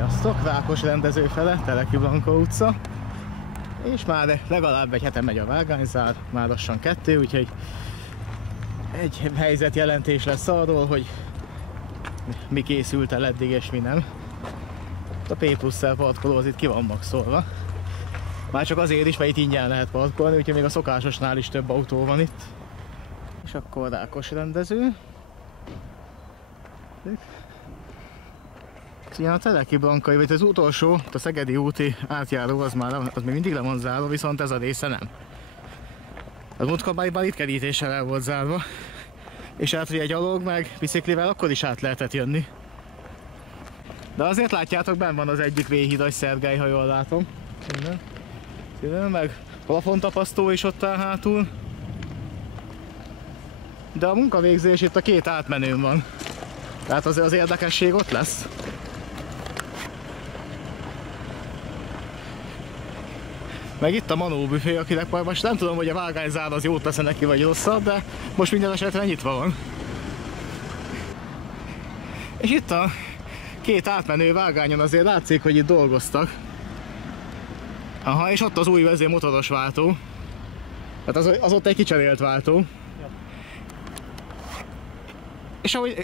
Sziasztok! Rákos rendező fele, Teleki Blanka utca. És már legalább egy hete megy a vágányzár, már lassan 2, úgyhogy egy helyzetjelentés lesz arról, hogy mi készült el eddig és mi nem. A P+-szel parkoló az itt ki van maxolva. Már csak azért is, mert itt ingyen lehet parkolni, úgyhogy még a szokásosnál is több autó van itt. És akkor Rákos rendező. Igen, a Teleki Blankai, vagy az utolsó, a Szegedi úti átjáró az még mindig le van zárva, viszont ez a része nem. Az múltkor itt kerítéssel el volt zárva, és hát ugye gyalog meg biciklivel akkor is át lehetett jönni. De azért látjátok, benn van az egyik V-hidas Szergely, ha jól látom. Innen. Meg plafontapasztó is ott áll hátul. De a munkavégzés itt a két átmenőn van. Tehát az érdekesség ott lesz. Meg itt a Manó büfé, akinek majd most nem tudom, hogy a vágányzár az jót tesz neki vagy rosszabb, de most minden esetre nyitva van. És itt a két átmenő vágányon azért látszik, hogy itt dolgoztak. Aha, és ott az új motoros váltó. Tehát az ott egy kicserélt váltó. Ja.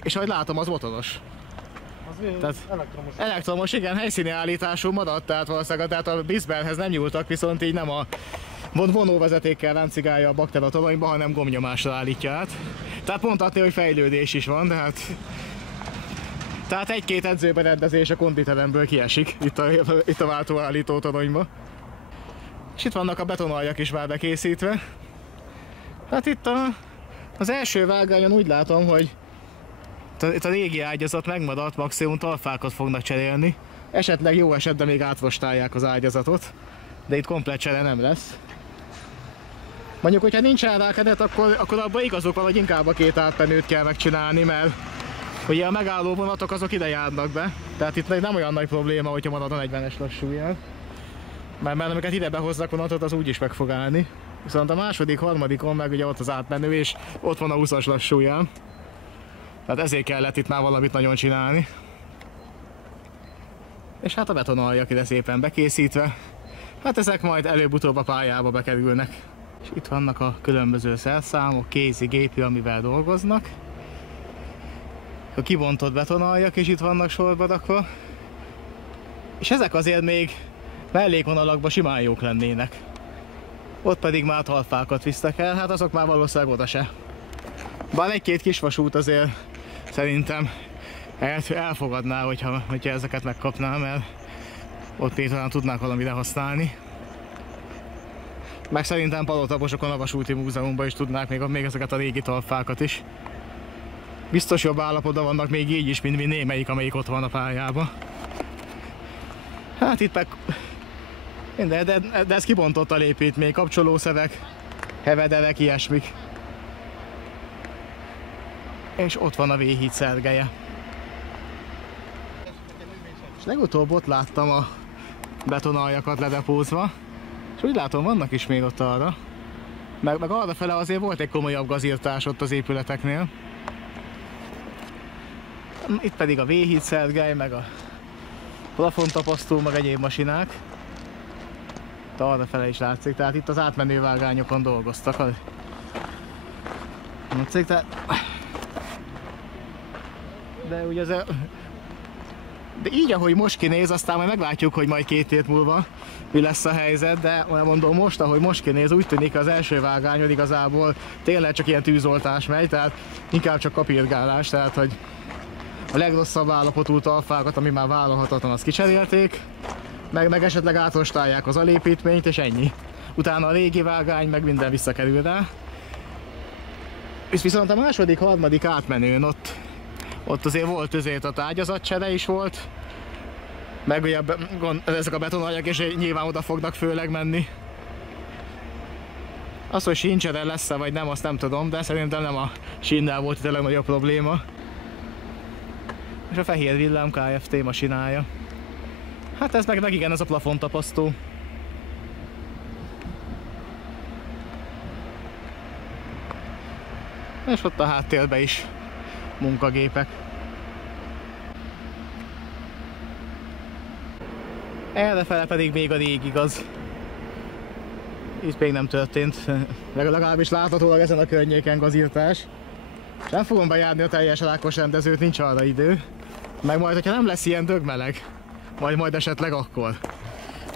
És ahogy látom, az motoros. Tehát elektromos, igen, helyszíni állítású maradt, tehát valószínűleg a Bisbelhez nem nyúltak, viszont így nem a vonóvezetékkel ráncigálja a bakteri a toronyba, hanem gomnyomásra állítja át. Tehát mondhatni, hogy fejlődés is van, de hát... Tehát egy-két edzőberendezés a konditeremből kiesik itt a váltóállító toronyba. És itt vannak a betonaljak is már bekészítve. Hát itt az első vágányon úgy látom, hogy itt a régi ágyazat megmaradt, maximum talpfákat fognak cserélni. Esetleg jó esetben még átrostálják az ágyazatot, de itt komplett csere nem lesz. Mondjuk, hogyha nincs rákedet, akkor abban igazuk van, hogy inkább a két átmenőt kell megcsinálni, mert ugye a megálló vonatok azok ide járnak be, tehát itt nem olyan nagy probléma, hogyha marad a 40-es lassúján. Mert amiket ide behoznak vonatot, az úgyis meg fog állni. Viszont a második, harmadikon meg ugye ott az átmenő, és ott van a 20-as lassúján. Tehát ezért kellett itt már valamit nagyon csinálni. És hát a betonaljak ide szépen bekészítve. Hát ezek majd előbb-utóbb a pályába bekerülnek. És itt vannak a különböző szerszámok, kézi gépi, amivel dolgoznak. A kibontott betonaljak is itt vannak sorba rakva. És ezek azért még mellékvonalakban simán jók lennének. Ott pedig már talpfákat visztek el, hát azok már valószínűleg oda se. Bár egy-két kisvasút azért szerintem elfogadná, hogyha ezeket megkapná, mert ott még talán tudnák valamire használni. Meg szerintem Palotaposokon a Vasúti Múzeumban is tudnák még ezeket a régi talpfákat is. Biztos jobb állapotban vannak még így is, mint némelyik, amelyik ott van a pályában. Hát itt meg... De ez kibontott a lépítmény, kapcsolószevek, hevederek, ilyesmik. És ott van a V-híd Szergelye. És legutóbb ott láttam a betonaljakat ledepózva, és úgy látom, vannak is még ott arra. Meg arrafele azért volt egy komolyabb gazírtás ott az épületeknél. Itt pedig a V-híd Szergely, meg a plafontapasztó, meg egyéb masinák. Arrafele is látszik, tehát itt az átmenő vágányokon dolgoztak. De ugye de így, ahogy most kinéz, aztán majd meglátjuk, hogy majd 2 hét múlva mi lesz a helyzet, de mondom, most, ahogy most kinéz, úgy tűnik az első vágányon igazából tényleg csak ilyen tűzoltás megy, tehát inkább csak kapirgálás, tehát hogy a legrosszabb állapotú talpfákat, ami már vállalhatatlan, azt kicserélték, meg esetleg átrostálják az alépítményt, és ennyi. Utána a régi vágány, meg minden visszakerül rá. És viszont a második, harmadik átmenőn ott azért volt a ágyazatcsere is volt, meg ugye ezek a betonaljak, és nyilván oda fognak főleg menni. Az, hogy síncsere lesz-e vagy nem, azt nem tudom, de szerintem nem a sínnel volt itt a legnagyobb probléma. És a Fehér Villám Kft. Masinája. Hát ez meg igen, ez a plafontapasztó. És ott a háttérben is munkagépek. Errefele pedig még a rég igaz. Itt még nem történt, legalábbis láthatólag ezen a környéken gazírtás. És nem fogom bejárni a teljes rákos rendezőt, nincs arra idő. Meg majd, hogyha nem lesz ilyen dögmeleg, majd esetleg akkor.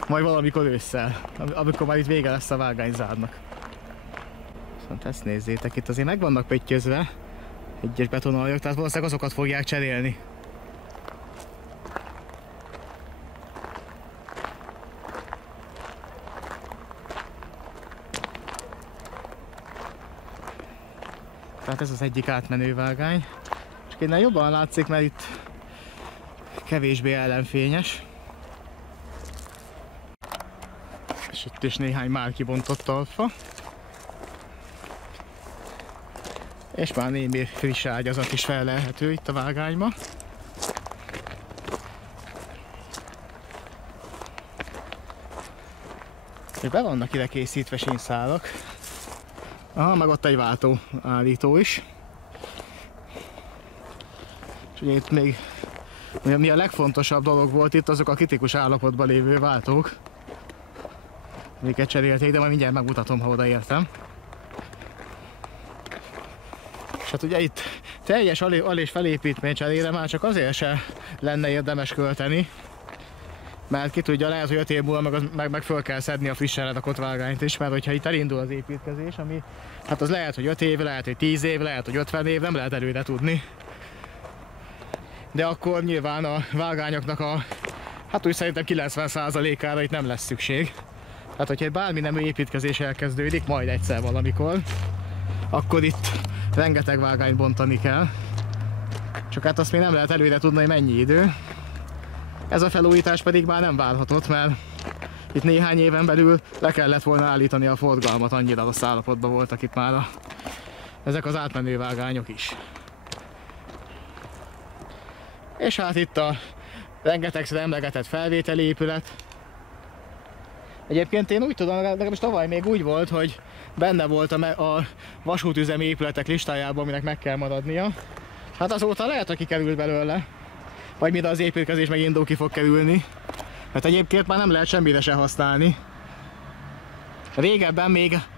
Majd valamikor ősszel, amikor már itt vége lesz a vágányzárnak. Viszont ezt nézzétek, itt azért meg vannak pöttyözve egyes betonaljak, tehát valószínűleg azokat fogják cserélni. Tehát ez az egyik átmenő vágány. És innen jobban látszik, mert itt kevésbé ellenfényes. És itt is néhány már kibontott alfa. És már némi friss ágyazat is fellelhető itt a vágányba. És be vannak ide készítve sínszálak. Aha, meg ott egy váltó állító is. És ugye itt még mi a legfontosabb dolog volt itt, azok a kritikus állapotban lévő váltók. Amiket cserélték, de majd mindjárt megmutatom, ha odaértem. És hát ugye itt teljes alés felépítmény cserére már csak azért se lenne érdemes költeni, mert ki tudja, lehet, hogy 5 év múlva meg föl kell szedni a frissen ledakott vágányt is, mert hogyha itt elindul az építkezés, ami hát az lehet, hogy 5 év, lehet, hogy 10 év, lehet, hogy 50 év, nem lehet előre tudni. De akkor nyilván a vágányoknak hát úgy szerintem 90%-ára itt nem lesz szükség. Tehát, hogyha bármi nemű építkezés elkezdődik, majd egyszer valamikor, akkor itt rengeteg vágányt bontani kell. Csak hát azt még nem lehet előre tudni, hogy mennyi idő. Ez a felújítás pedig már nem várhatott, mert itt néhány éven belül le kellett volna állítani a forgalmat, annyira rossz állapotban voltak itt már ezek az átmenő vágányok is. És hát itt a rengetegszer emlegetett felvételi épület. Egyébként én úgy tudom, legalábbis tavaly még úgy volt, hogy benne volt a vasútüzemi épületek listájában, aminek meg kell maradnia. Hát azóta lehet, hogy kikerült belőle. Vagy mire az építkezés megindul, ki fog kerülni. Mert egyébként már nem lehet semmire se használni. Régebben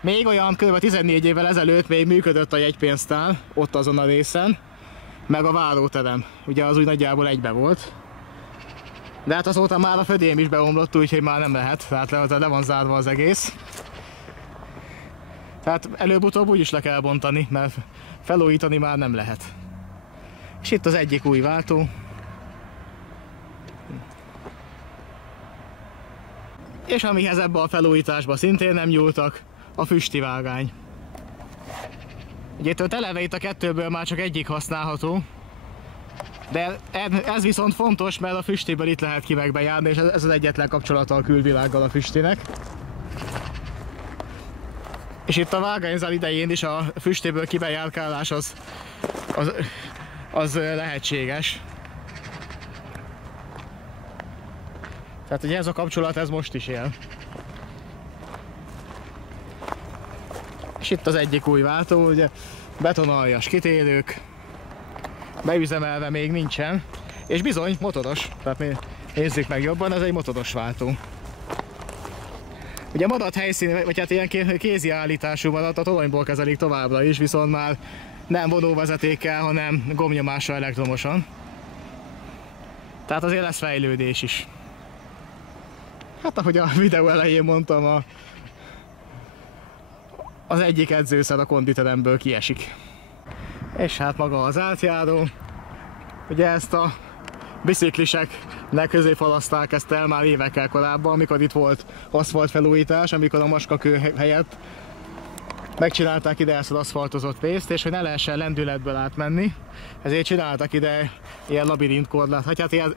még olyan kb. 14 évvel ezelőtt még működött a jegypénztár, ott azon a részen. Meg a váróterem. Ugye az úgy nagyjából egybe volt. De hát azóta már a födém is beomlott, úgyhogy már nem lehet. Tehát le van zárva az egész. Tehát előbb-utóbb úgyis le kell bontani, mert felújítani már nem lehet. És itt az egyik új váltó. És amihez ebbe a felújításba szintén nem nyúltak, a füsti vágány. Ugye eleve itt a kettőből már csak egyik használható. De ez viszont fontos, mert a füstiből itt lehet ki megbejárni, és ez az egyetlen kapcsolata a külvilággal a füstinek. És itt a vágányzár idején is a füstiből kibejárkálás az lehetséges. Tehát ugye ez a kapcsolat, ez most is él. És itt az egyik új váltó, ugye betonaljas kitérők, beüzemelve még nincsen, és bizony motoros, tehát nézzük meg jobban, ez egy motoros váltó. Ugye madat helyszín, vagy hát ilyen kézi állítású madat a toronyból kezelik továbbra is, viszont már nem vonóvezetékkel, hanem gombnyomással elektromosan. Tehát azért lesz fejlődés is. Hát ahogy a videó elején mondtam, az egyik edzőszer a konditeremből kiesik. És hát maga az átjáró. Ugye ezt a bicikliseknek középhalaszták ezt el már évekkel korábban, amikor itt volt aszfalt felújítás, amikor a macskakő helyett megcsinálták ide ezt az aszfaltozott részt, és hogy ne lehessen lendületből átmenni, ezért csináltak ide ilyen labirintkorlát,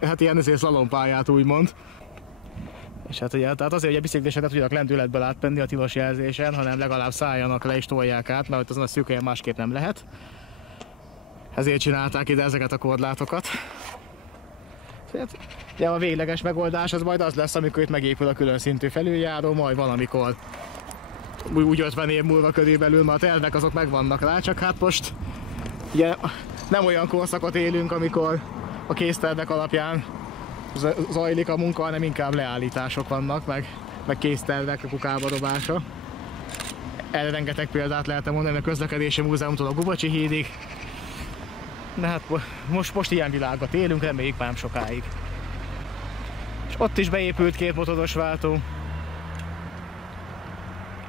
hát ilyen szlalompályát úgymond. És hát ugye, tehát azért, hogy a biciklisek ne tudjanak lendületből átmenni a tilos jelzésen, hanem legalább szálljanak le és tolják át, mert azon a szűk helyen másképp nem lehet. Ezért csinálták ide ezeket a korlátokat. Ugye a végleges megoldás az majd az lesz, amikor itt megépül a külön szintű felüljáró, majd valamikor úgy 50 év múlva körülbelül, mert a tervek azok megvannak rá, csak hát most ugye nem olyan korszakot élünk, amikor a késztervek alapján zajlik a munka, hanem inkább leállítások vannak, meg késztervek, a kukába dobása. Erre rengeteg példát lehetne mondani a közlekedési múzeumtól a Gubacsi hídig. De hát most ilyen világot élünk, reméljük már nem sokáig. És ott is beépült 2 motoros váltó.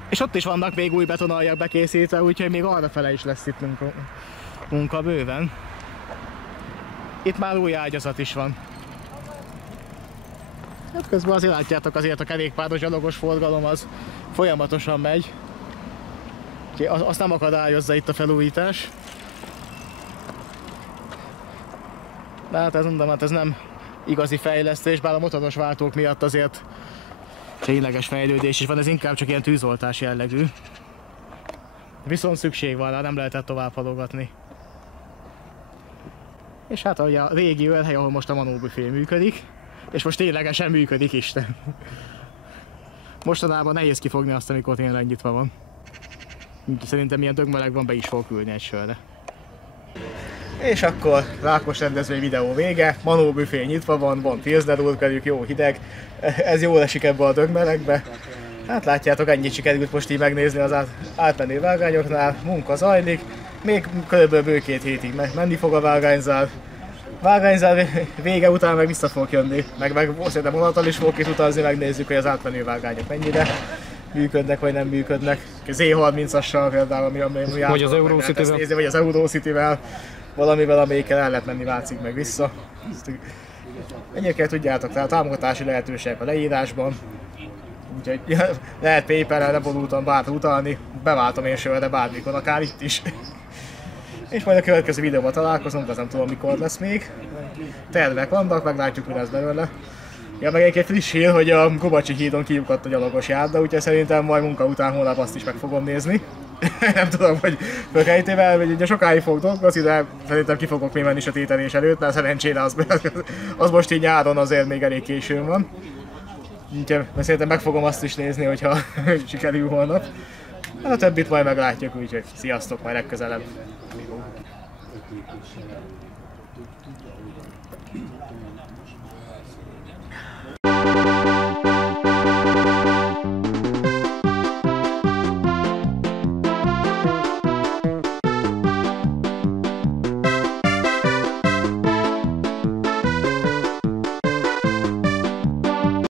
És ott is vannak még új betonaljak bekészítve, úgyhogy még arrafele is lesz itt munka bőven. Itt már új ágyazat is van. Hát közben azért látjátok, azért a kerékpáros gyalogos forgalom az folyamatosan megy. Azt nem akadályozza itt a felújítás. De hát ez mondom, hát ez nem igazi fejlesztés, bár a motoros váltók miatt azért tényleges fejlődés is van, ez inkább csak ilyen tűzoltás jellegű. Viszont szükség van rá, nem lehetett tovább halogatni. És hát ugye a régi őrhely, ahol most a Manó büfé működik, és most ténylegesen működik, Isten. Mostanában nehéz kifogni azt, amikor tényleg nyitva van. Szerintem ilyen dögmelegben be is fog ülni egy sörre. És akkor Rákos rendezvény videó vége, Manó büfé nyitva van Pilsner urkölük, jó hideg. Ez jól esik ebbe a dögmelegbe. Hát látjátok, ennyit sikerült most így megnézni az átmenő vágányoknál, munka zajlik. Még körülbelül bő 2 hétig menni fog a vágányzár. Vágányzár vége után meg vissza fog jönni, meg szerintem vonattal is fogok itt utazni, megnézzük, hogy az átmenő vágányok mennyire működnek vagy nem működnek. Z30-assal például, ami vagy az Eurocity-vel. Vagy az Eurocity-vel, valamivel, amelyikkel el lehet menni Vácig meg vissza. Ennyire tudjátok, tehát támogatási lehetőségek a leírásban. Úgyhogy lehet PayPal-rel lebonultan bárhol utalni, beváltom én sörre bármikor, akár itt is. És majd a következő videóban találkozunk, de nem tudom mikor lesz még. Tervek vannak, meglátjuk mi lesz belőle. Ja, meg egy friss hír, hogy a Gubacsi hídon kiukadt a gyalogos járda, úgyhogy szerintem majd munka után holnap azt is meg fogom nézni. Nem tudom, hogy fölkejtével, hogy ugye sokáig fog dolgozni, de szerintem ki fogok még menni sötételés előtt, mert szerencsére az most így nyáron azért még elég későn van. Úgyhogy szerintem meg fogom azt is nézni, hogyha sikerül holnap. Hát a többit majd meglátjuk, úgyhogy sziasztok, majd legközelebb.